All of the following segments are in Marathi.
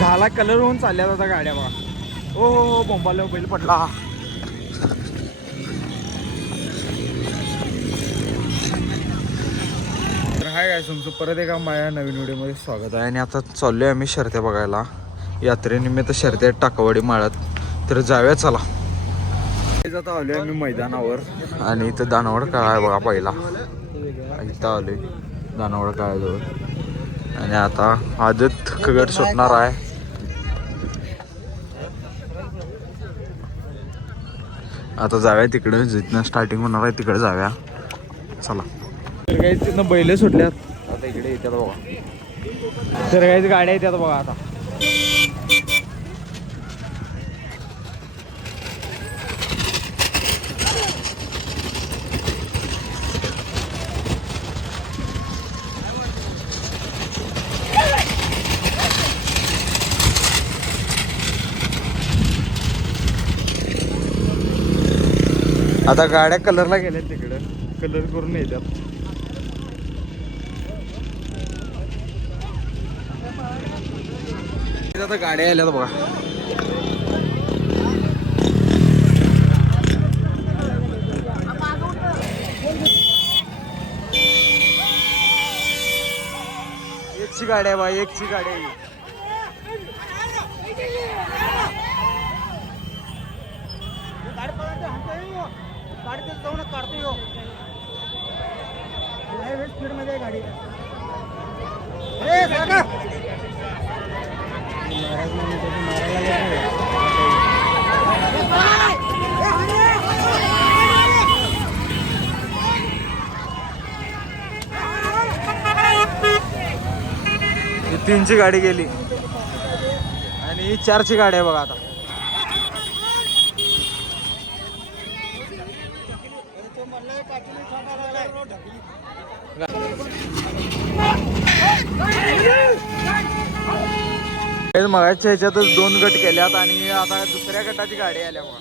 झाला कलर होऊन चालल्यात आता गाड्या बघा. हो हो हो बोंबाला बैल पडला. तर हाय काय तुमचं परत एका माझ्या नवीन व्हिडिओमध्ये स्वागत आहे. आणि आता चाललो आहे आम्ही शर्त्या बघायला. यात्रेनिमित्त शर्त्या टाकावाडी माळत. तर जाऊया चला. आता आलो आहे आम्ही मैदानावर. आणि इथं दानवड काय आहे बघा पहिला. इथं आलो आहे दानवड काळाजवळ. आणि आता आदत कगड सुटणार आहे. आता जाऊया तिकडे जिथनं स्टार्टिंग होणार आहे तिकडे जाऊया चला. तर काही तिथनं बैल सुटल्यात आता इकडे येतात बघा. तर काही गाड्या येतात बघा आता. आता गाड्या कलरला गेल्यात तिकडं. कलर करून येतात. आता गाड्या आल्यात बघा. एकची गाडी आहे बाई. एकची गाडी आहे. स्पीड मध्ये गाडी. तीनची गाडी गेली आणि 4ची गाडी आहे बघा आता. मगाच्या ह्याच्यातच 2 गट केल्यात आणि आता दुसऱ्या गटाची गाडी आल्या बघा.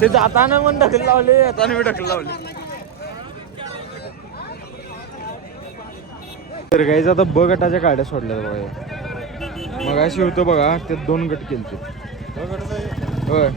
ते जाताना पण ढकल लावले, येताना मी ढकल लावले. तर गाईज आता ब गटाच्या गाड्या सोडल्या बघा. मग अशी होतं बघा. ते 2 गट केलते. होय.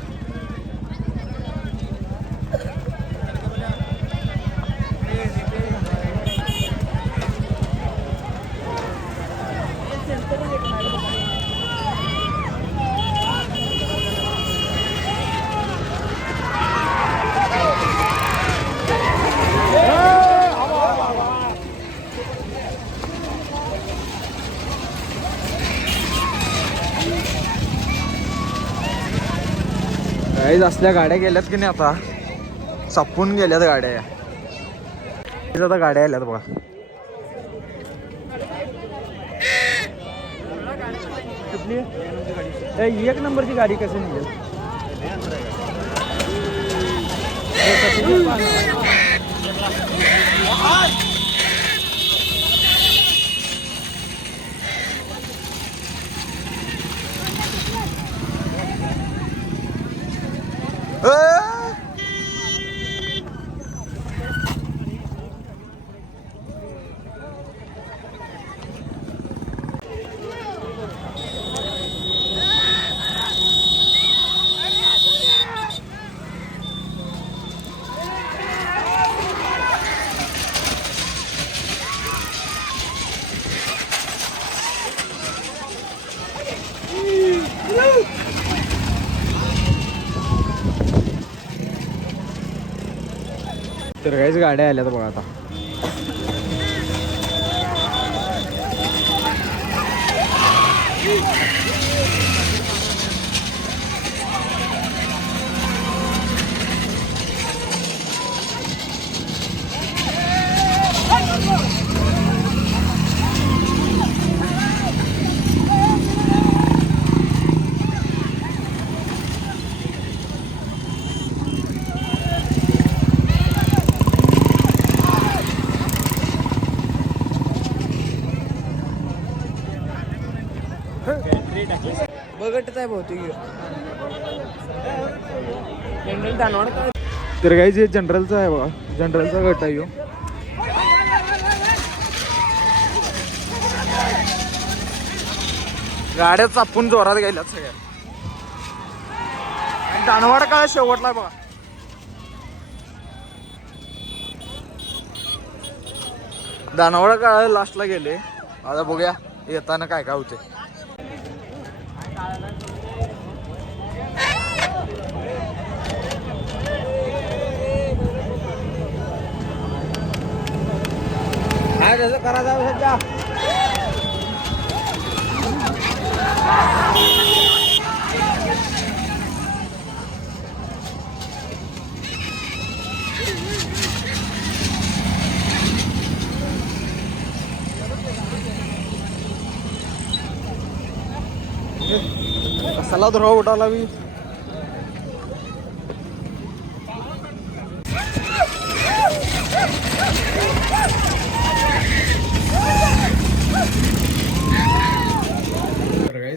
गाईज असल्या गाड्या गेल्यात की नाही आता. सापून गेल्यात गाड्या. आता गाड्या आल्यात बघा. कुठली 1 नंबरची गाडी कशी निघेल. तर काहीच गाड्या आल्यात बघा आता. बघत आहे बहुतेक जनरल दानवाड. तर काहीच हे जनरलचा आहे बघा, जनरलचा गट आहे ह्यो. गाड्या चापून जोरात गेल्यात सगळ्या. दानवाड काय शेवटला बघा. दानवाड काळ लास्टला गेले. आता बघूया येताना काय काय होते. काय त्याचं करा जाऊ सध्या. कसाला धुरा उठाला बी.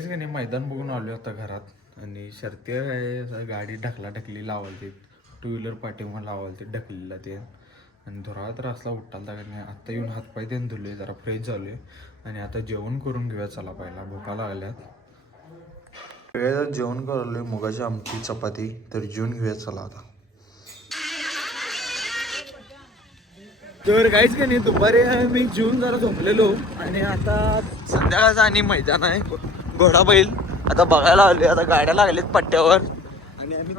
का नाही मैदान बघून आलो आता घरात. आणि शर्ती आहे, गाडी ढकला ढकली लावालते, टू व्हीलर पाठीमा लावालते ढकलीला ते. आणि धुरा तर असला उठालता का नाही. आत्ता येऊन हातपाय देऊन धुले, जरा फ्रेश झालोय. आणि आता जेवण करून घेऊया चला. पहिला भुका लागल्यात. वेळेला जेवण करलोय, मुगाची आमटी चपाती. तर जेवण घेऊया चला आता. तर काहीच का नाही, दुपारी मी जेवून जरा झोपलेलो. आणि आता संध्याकाळचं आणि मैदान आहे, घोडा बैल. आता बघायला आलोय. आता गाड्या लागल्यात पट्ट्यावर. आणि आम्ही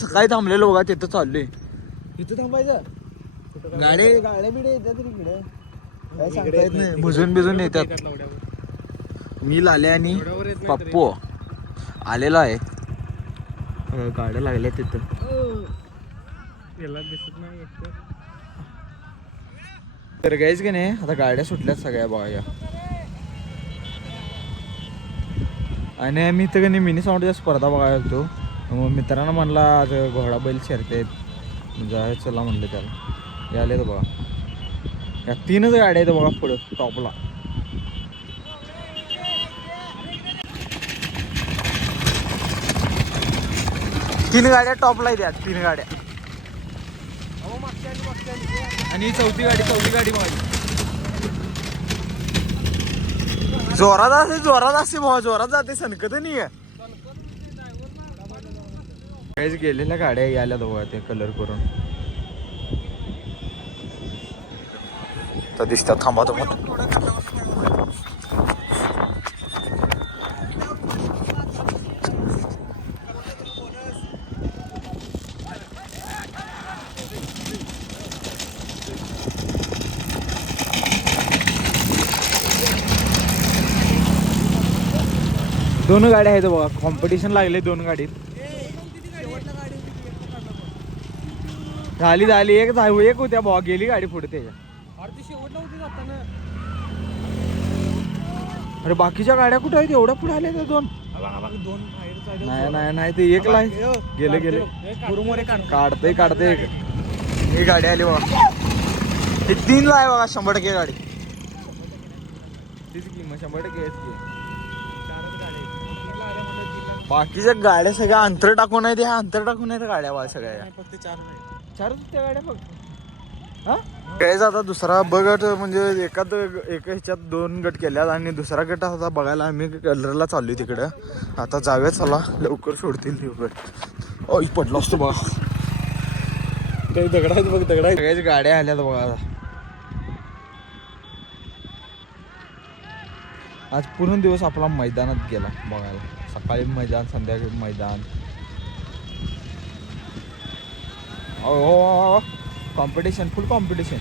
सकाळी थांबलेलो बघा, तिथं चाललोय. इथं थांबायचं. गाड्या बिड्या येतात इकडे, काय सांगता येत नाही, भुजून बिजून येतात. मी लाले आणि पप्पू आलेला आहे. गाड्या लागल्या तिथं. दिसत नाही. तर काहीच की नाही, आता गाड्या सुटल्यात सगळ्या बघा. आणि आम्ही इथं का नाही मिनी साऊंडच्या स्पर्धा बघायला होतो. मग मित्रांनो म्हणला आज घोडा बैल शर्ती आहेत, जाय चला म्हणलं त्याला. हे आले तर बघा, या 3च गाड्या आहेत बघा पुढं टॉपला. तीन गाड्या टॉपला आहेत, 3 गाड्या. आणि चौथी गाडी बघा. जोरात असते भावा, जोरात जाते, सनकत नाही आहे. काहीच गेलेल्या गाड्या यायला बघा ते कलर करून. तर दिसतात, थांबा तुम्हाला. दोन गाड्या आहेत बघा, कॉम्पिटिशन लागले 2 गाडीत. झाली एक होत्या भावा, गेली गाडी पुढे त्याच्या. अरे बाकीच्या गाड्या कुठे आहेत, एवढ्या पुढे आल्या त्या 2. नाही ते एक ला गेले काढते. ही गाडी आली बघा, ही 3 ला आहे बघा. 100% गाडी तीच किंमत, 100% बाकीच्या गाड्या सगळ्या अंतर टाकून आहेत. ह्या अंतर टाकून आहेत गाड्या बघा सगळ्या. फक्त 4 त्या गाड्या फक्त. काहीच आता दुसरा गट म्हणजे एका ह्याच्यात 2 गट केल्यात. आणि दुसरा गट आता बघायला आम्ही कलरला चाललोय तिकडं. आता जाऊया चला, लवकर सोडतील ते गट. ओय पडलो असतो बघा, दगडात बघ, सगळ्याच गाड्या आल्यात बघा. आज पूर्ण दिवस आपला मैदानात गेला बघायला. सकाळी मैदान, संध्याकाळी मैदान. कॉम्पिटिशन फुल कॉम्पिटिशन.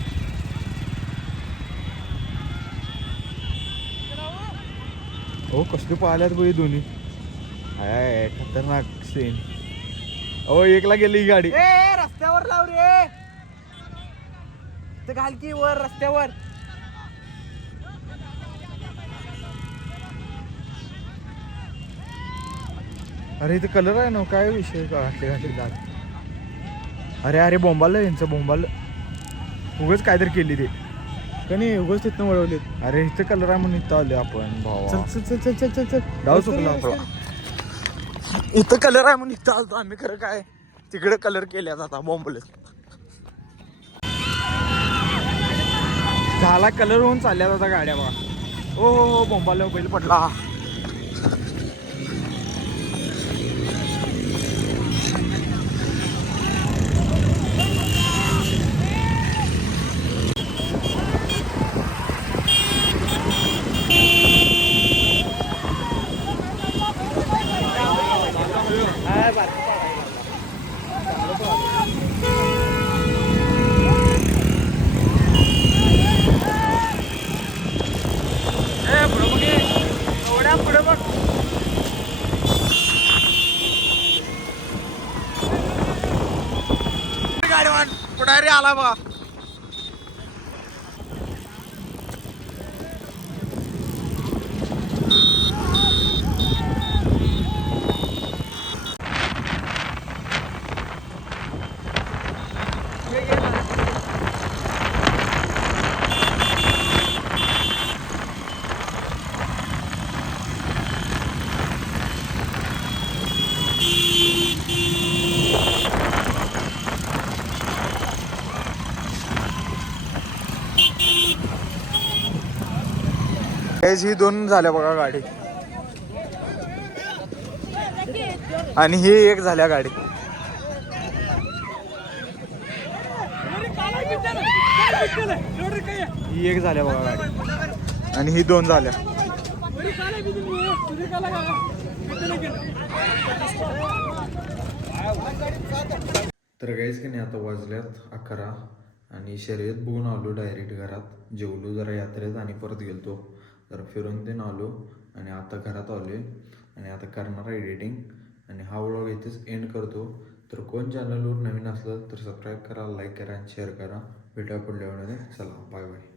हो कसले पाहिल्यात बघ दोन्ही. आहे खतरनाक सीन. हो एकला गेली ही गाडी. रस्त्यावर लाव रे ते घाल की वर रस्त्यावर. अरे इथे कलर आहे ना काय विषय घातले घातले दात. अरे अरे बोंबाल यांचं बोंबाल उगाच काहीतरी केली ते कणी उगाच तिथनं वळवलेत. अरे इथे कलर आहे म्हणून इथं आले आपण भावा. चल चल चल चल चल चल चल डाव चुकला आपला. इथं कलर आहे म्हणून इथं आलतो आम्ही. खरं काय तिकडे कलर केल्या जाता बोंबले. झाला कलर होऊन चालल्या जाता गाड्या बा. हो हो हो बोंबाला बैल पडला. गाडीवान पुढारी आला बा. ही दोन झाल्या बघा गाडी आणि ही एक झाल्या गाडी. ही एक झाल्या बघा गाडी आणि ही दोन झाल्या. तर गाईज की नाही आता वाजल्यात 11 आणि शर्यत बघून आलो डायरेक्ट घरात. जेवलो जरा यात्रेत आणि परत गेलतो जरा फिरून ते आलो आणि आता घरात आलोय आणि आता करणार एडिटिंग आणि हा व्लॉग इथेच एंड करतो. तर कोण चॅनलवर नवीन असलं तर सबस्क्राईब करा, लाईक करा आणि शेअर करा. भेटूया पुढल्या व्हिडिओमध्ये. चला बाय बाय.